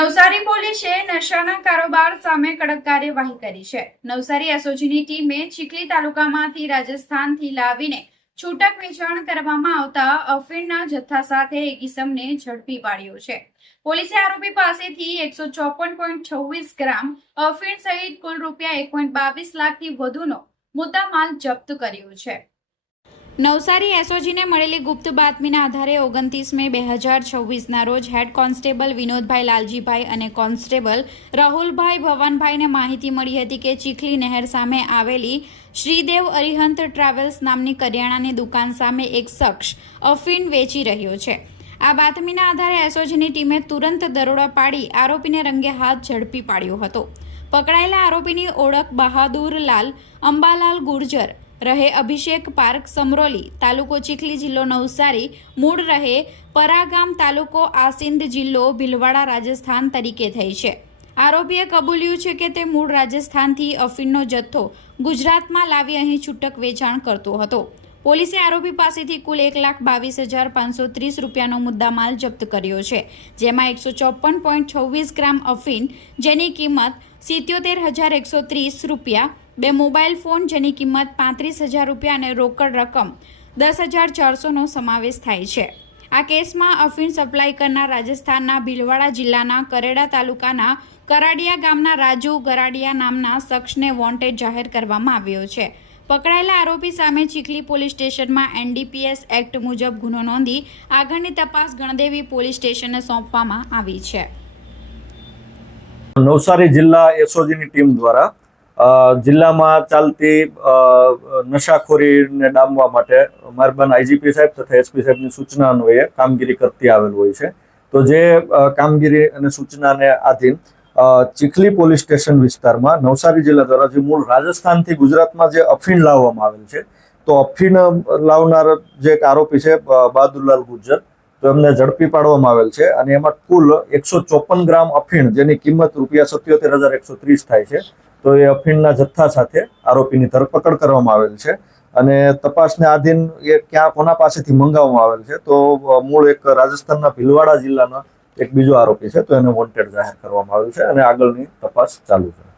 નવસારી પોલીસે નશાના કારોબાર સામે કડક કાર્યવાહી કરી છે। નવસારી એસઓજીની ટીમે ચીખલી તાલુકામાંથી રાજસ્થાનથી લાવીને છૂટક વેચાણ કરવામાં આવતા અફીણના જથ્થા સાથે એક ઇસમને ઝડપી પાડ્યો છે। પોલીસે આરોપી પાસેથી 154.26 ગ્રામ અફીણ સહિત કુલ રૂપિયા 1.22 લાખથી વધુનો મુદ્દામાલ જપ્ત કર્યો છે। નવસારી એસઓજીને મળેલી ગુપ્ત બાતમીના આધારે 29 મે 2026ના રોજ હેડ કોન્સ્ટેબલ વિનોદભાઈ લાલજીભાઈ અને કોન્સ્ટેબલ રાહુલભાઈ ભવાનભાઈને માહિતી મળી હતી કે ચીખલી નહેર સામે આવેલી શ્રીદેવ અરિહંત ટ્રાવેલ્સ નામની કરિયાણાની દુકાન સામે એક શખ્સ અફીણ વેચી રહ્યો છે। આ બાતમીના આધારે એસઓજીની ટીમે તુરંત દરોડા પાડી આરોપીને રંગે હાથ ઝડપી પાડ્યો હતો। પકડાયેલા આરોપીની ઓળખ બહાદુરલાલ અંબાલાલ ગુર્જર રહે અભિષેક પાર્ક સમરોલી તાલુકો ચીખલી જિલ્લો નવસારી મૂળ રહે પરાગામ તાલુકો આસિંદ જિલ્લો ભીલવાડા રાજસ્થાન તરીકે થઈ છે। આરોપીએ કબૂલ્યું છે કે તે મૂળ રાજસ્થાનથી અફીણનો જથ્થો ગુજરાતમાં લાવી અહીં છૂટક વેચાણ કરતો હતો। પોલીસે આરોપી પાસેથી કુલ 1,22,530 રૂપિયાનો મુદ્દામાલ જપ્ત કર્યો છે, જેમાં 154.26 ગ્રામ અફીણ જેની કિંમત 77,130 રૂપિયા, 2 મોબાઈલ ફોન જેની કિંમત 35,000 રૂપિયા અને રોકડ રકમ 10,400નો સમાવેશ થાય છે। આ કેસમાં અફીણ સપ્લાય કરનાર રાજસ્થાનના ભીલવાડા જિલ્લાના કરેડા તાલુકાના કરાડિયા ગામના રાજુ ગરાડિયા નામના શખ્સને વોન્ટેડ જાહેર કરવામાં આવ્યો છે। પકડાયેલા આરોપી સામે ચીખલી પોલીસ સ્ટેશનમાં એનડીપીએસ એક્ટ મુજબ ગુનો નોંધી આગળની તપાસ ગણદેવી પોલીસ સ્ટેશનને સોંપવામાં આવી છે। નવસારી જિલ્લા એસઓજીની ટીમ દ્વારા જિલ્લામાં ચાલતી નશાખોરીને ડામવા માટે મહેરબાન આઈજીપી સાહેબ તથા એસપી સાહેબની સૂચના અન્વયે કામગીરી કરતી આવેલ હોય છે। તો જે કામગીરી અને સૂચનાને આધીન ચીખલી પોલીસ સ્ટેશન વિસ્તારમાં નવસારી જિલ્લા દ્વારા જે મૂળ રાજસ્થાનથી ગુજરાતમાં જે અફીણ લાવવામાં આવેલ છે, તો અફીણ લાવનાર જે એક આરોપી છે બહાદુરલાલ ગુર્જર, તો એમને ઝડપી પાડવામાં આવેલ છે અને એમાં કુલ 154 ગ્રામ અફીણ જેની કિંમત રૂપિયા 77,130 થાય છે। તો એ અફીણના જથ્થા સાથે આરોપીની ધરપકડ કરવામાં આવેલ છે અને તપાસને આધીન એ ક્યાં કોના પાસેથી મંગાવવામાં આવેલ છે, તો મૂળ એક રાજસ્થાનના ભીલવાડા જિલ્લાના એક બીજો આરોપી છે, તો એને વોન્ટેડ જાહેર કરવામાં આવેલ છે અને આગળની તપાસ ચાલુ છે।